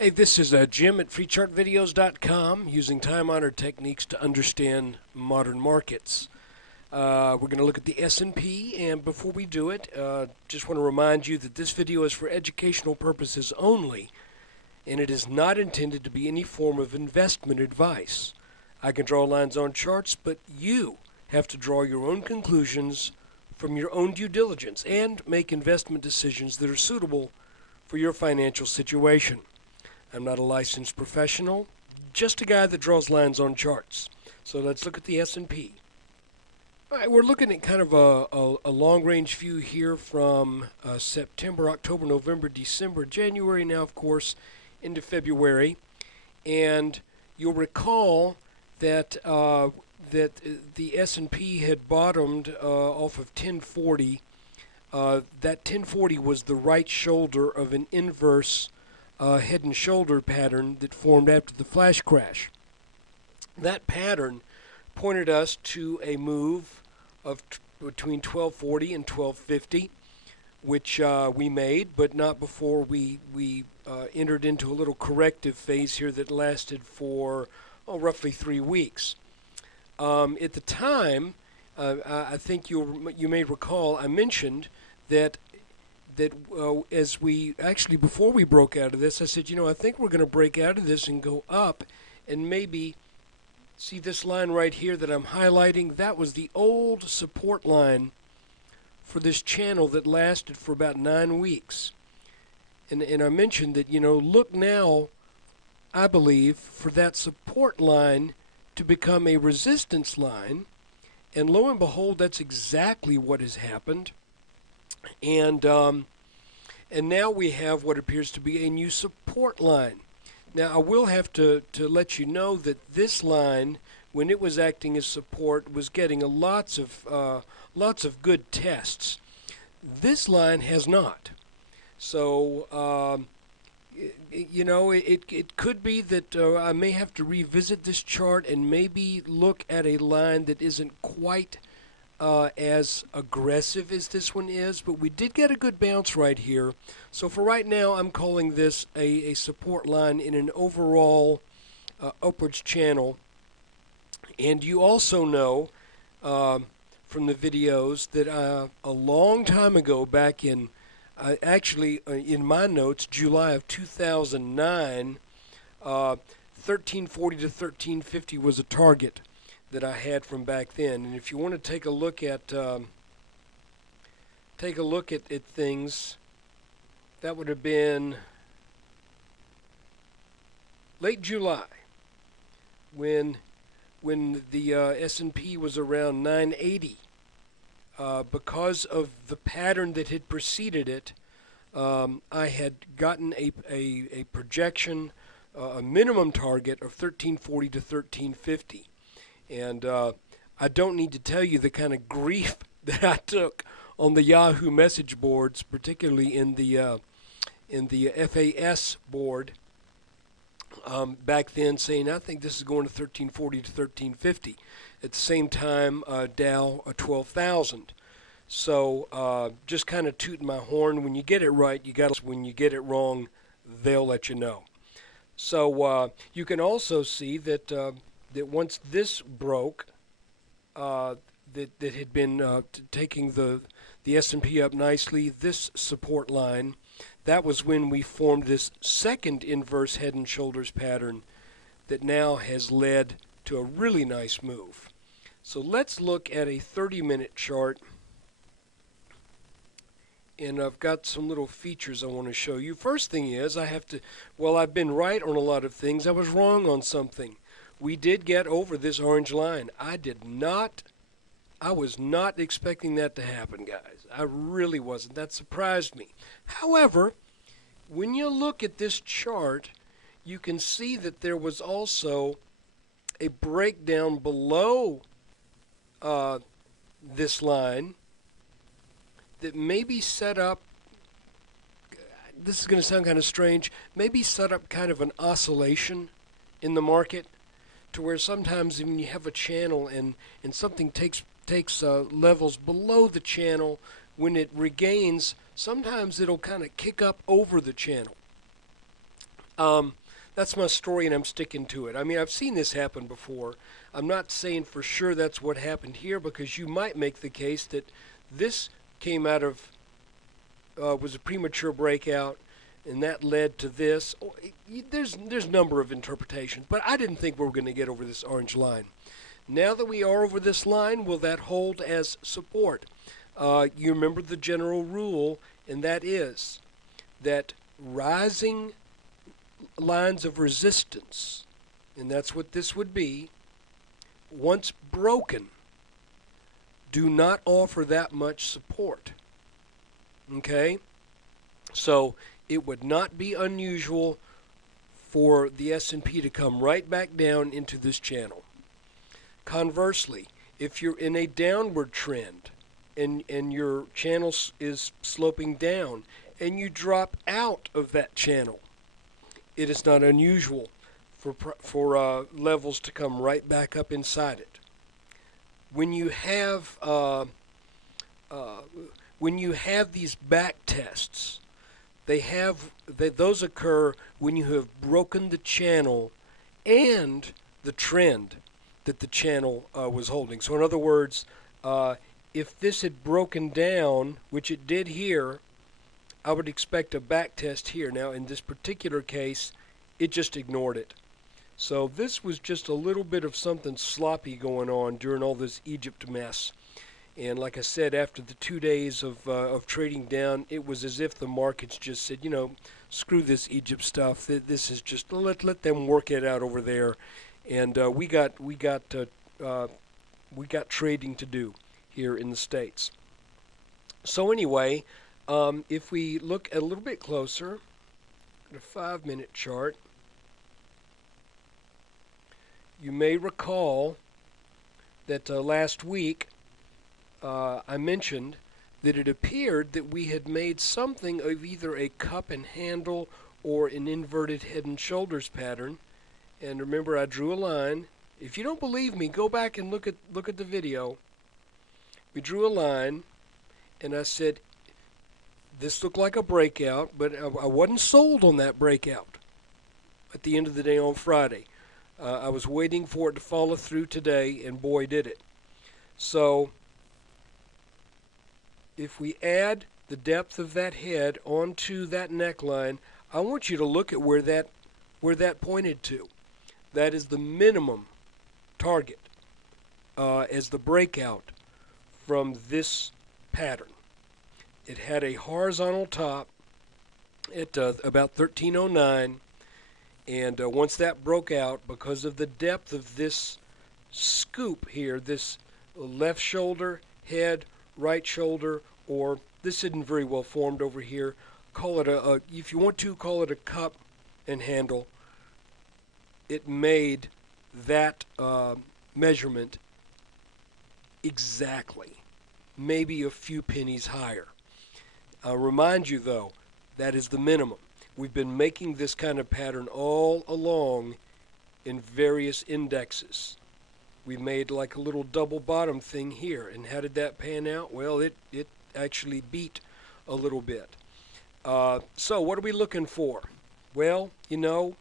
Hey, this is Jim at FreeChartVideos.com using time-honored techniques to understand modern markets. We're going to look at the S&P, and before we do it, just want to remind you that this video is for educational purposes only, and it is not intended to be any form of investment advice. I can draw lines on charts, but you have to draw your own conclusions from your own due diligence and make investment decisions that are suitable for your financial situation. I'm not a licensed professional, just a guy that draws lines on charts. So let's look at the S&P. All right, we're looking at kind of a long-range view here from September, October, November, December, January, now of course into February. And you'll recall that the S&P had bottomed off of 1040. That 1040 was the right shoulder of an inverse head and shoulder pattern that formed after the flash crash. That pattern pointed us to a move of between 1240 and 1250, which we made, but not before we entered into a little corrective phase here that lasted for roughly 3 weeks. At the time, I think you may recall I mentioned that as we actually, before we broke out of this, I said, I think we're going to break out of this and go up and maybe see this line right here that I'm highlighting. That was the old support line for this channel that lasted for about 9 weeks. And I mentioned that, look now, I believe, for that support line to become a resistance line. And lo and behold, that's exactly what has happened. And now we have what appears to be a new support line. Now, I will have to let you know that this line, when it was acting as support, was getting lots of good tests. This line has not. So, it could be that I may have to revisit this chart and maybe look at a line that isn't quite as aggressive as this one is, but we did get a good bounce right here. So for right now, I'm calling this a support line in an overall upwards channel. And you also know from the videos that a long time ago, back in actually in my notes, July of 2009, 1340 to 1350 was a target that I had from back then. And if you want to take a look at things, that would have been late July when the S&P was around 980. Because of the pattern that had preceded it, I had gotten a projection, a minimum target of 1340 to 1350. And I don't need to tell you the kind of grief that I took on the Yahoo message boards, particularly in the FAS board back then, saying I think this is going to 1340 to 1350. At the same time, Dow 12,000. So just kind of tooting my horn. When you get it right, you got. When you get it wrong, they'll let you know. So you can also see that that once this broke, that had been taking the S&P up nicely, this support line, that was when we formed this second inverse head and shoulders pattern that now has led to a really nice move. So let's look at a 30-minute chart. And I've got some little features I want to show you. First thing is I've been right on a lot of things. I was wrong on something. We did get over this orange line. I was not expecting that to happen, guys. I really wasn't. That surprised me. However, when you look at this chart, you can see that there was also a breakdown below this line that maybe set up, this is going to sound kind of strange, maybe set up kind of an oscillation in the market, to where sometimes when you have a channel and something takes levels below the channel, when it regains, sometimes it'll kind of kick up over the channel. That's my story, and I'm sticking to it. I mean, I've seen this happen before. I'm not saying for sure that's what happened here, because you might make the case that this came out of was a premature breakout, and that led to this. There's a number of interpretations, but I didn't think we were going to get over this orange line. Now that we are over this line, will that hold as support? You remember the general rule, and that is that rising lines of resistance, and that's what this would be, once broken, do not offer that much support. Okay? So it would not be unusual for the S&P to come right back down into this channel. Conversely, if you're in a downward trend and your channel is sloping down and you drop out of that channel, it is not unusual for levels to come right back up inside it. When you have these back tests, those occur when you have broken the channel and the trend that the channel was holding. So in other words, if this had broken down, which it did here, I would expect a back test here. Now in this particular case, it just ignored it. So this was just a little bit of something sloppy going on during all this Egypt mess. And like I said, after the 2 days of trading down, it was as if the markets just said, you know, screw this Egypt stuff. This is just let them work it out over there. And we got trading to do here in the States. So anyway, if we look a little bit closer at a 5-minute chart, you may recall that last week I mentioned that it appeared that we had made something of either a cup and handle or an inverted head and shoulders pattern. And remember, I drew a line. If you don't believe me, go back and look at the video. We drew a line, and I said this looked like a breakout, but I wasn't sold on that breakout at the end of the day on Friday. I was waiting for it to follow through today, and boy, did it. So if we add the depth of that head onto that neckline, I want you to look at where that pointed to. That is the minimum target as the breakout from this pattern. It had a horizontal top at about 1309, and once that broke out, because of the depth of this scoop here, this left shoulder, head, right shoulder, or this isn't very well formed over here, call it if you want to, call it a cup and handle. It made that measurement exactly, maybe a few pennies higher. I'll remind you though, that is the minimum. We've been making this kind of pattern all along in various indexes. We made like a little double bottom thing here, and how did that pan out? Well, it actually beat a little bit. So what are we looking for? Well, you know,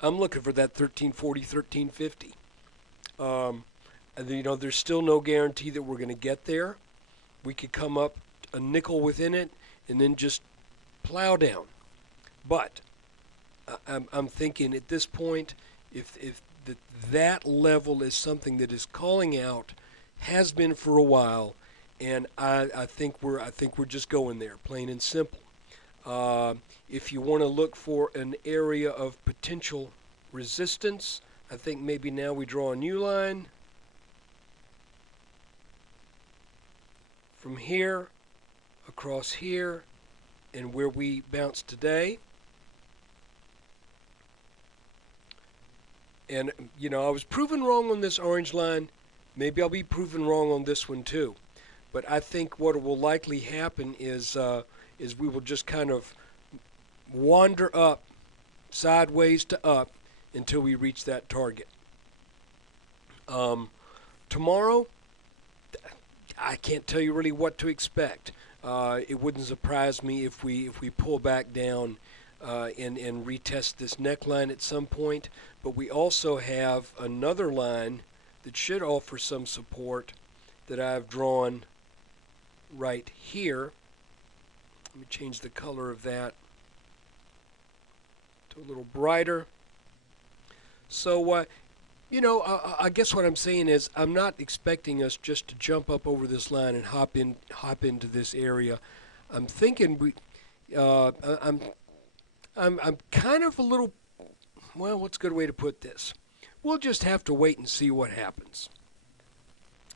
I'm looking for that 1340, 1350. And you know, there's still no guarantee that we're going to get there. We could come up a nickel within it and then just plow down. But I'm thinking at this point, if that level is something that is calling out, has been for a while, and I think we're just going there, plain and simple. If you want to look for an area of potential resistance, I think maybe now we draw a new line from here across here and where we bounced today. And you know, I was proven wrong on this orange line. Maybe I'll be proven wrong on this one too. But I think what will likely happen is we will just kind of wander up, sideways to up, until we reach that target. Tomorrow, I can't tell you really what to expect. It wouldn't surprise me if we pull back down and retest this neckline at some point. But we also have another line that should offer some support that I've drawn right here. Let me change the color of that to a little brighter. So, I guess what I'm saying is I'm not expecting us just to jump up over this line and hop into this area. I'm thinking I'm kind of a little, well, what's a good way to put this? We'll just have to wait and see what happens.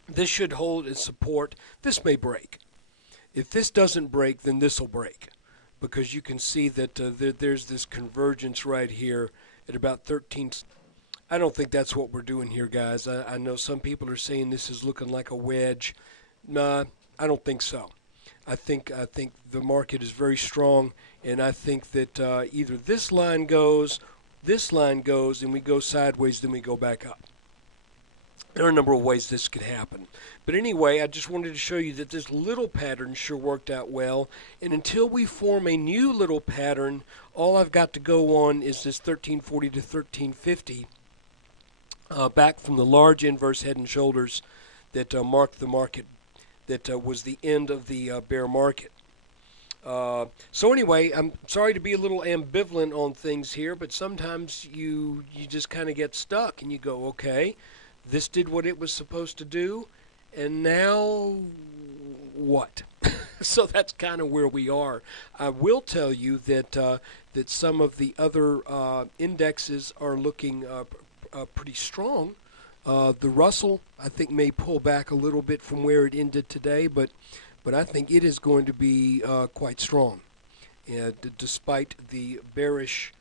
This should hold its support. This may break. If this doesn't break, then this will break, because you can see that there's this convergence right here at about 13. I don't think that's what we're doing here, guys. I know some people are saying this is looking like a wedge. Nah, I don't think so. I think the market is very strong, and I think that either this line goes, and we go sideways, then we go back up. There are a number of ways this could happen. But anyway, I just wanted to show you that this little pattern sure worked out well. And until we form a new little pattern, all I've got to go on is this 1340 to 1350 back from the large inverse head and shoulders that marked the market, that was the end of the bear market. So anyway, I'm sorry to be a little ambivalent on things here, but sometimes you just kind of get stuck and you go, okay, this did what it was supposed to do, and now what? So that's kind of where we are. I will tell you that that some of the other indexes are looking pretty strong. The Russell, I think, may pull back a little bit from where it ended today, but I think it is going to be quite strong, despite the bearish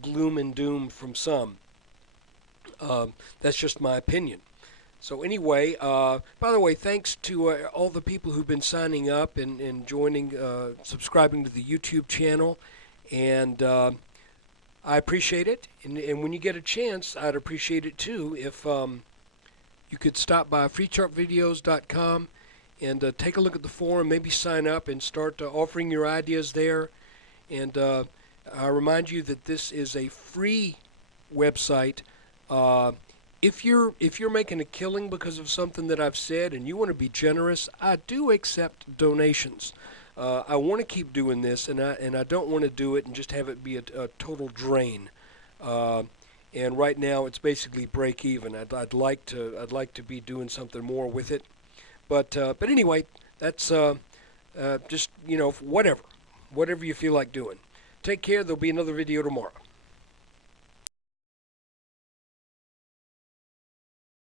gloom and doom from some. That's just my opinion. So anyway, by the way, thanks to all the people who've been signing up and joining, subscribing to the YouTube channel, and I appreciate it. And when you get a chance, I'd appreciate it too if you could stop by freechartvideos.com and take a look at the forum, maybe sign up and start offering your ideas there. And I remind you that this is a free website. If you're making a killing because of something that I've said and you want to be generous, I do accept donations. I want to keep doing this, and I don't want to do it and just have it be a total drain. And right now it's basically break even. I'd like to be doing something more with it, but anyway, that's just whatever you feel like doing. Take care. There'll be another video tomorrow.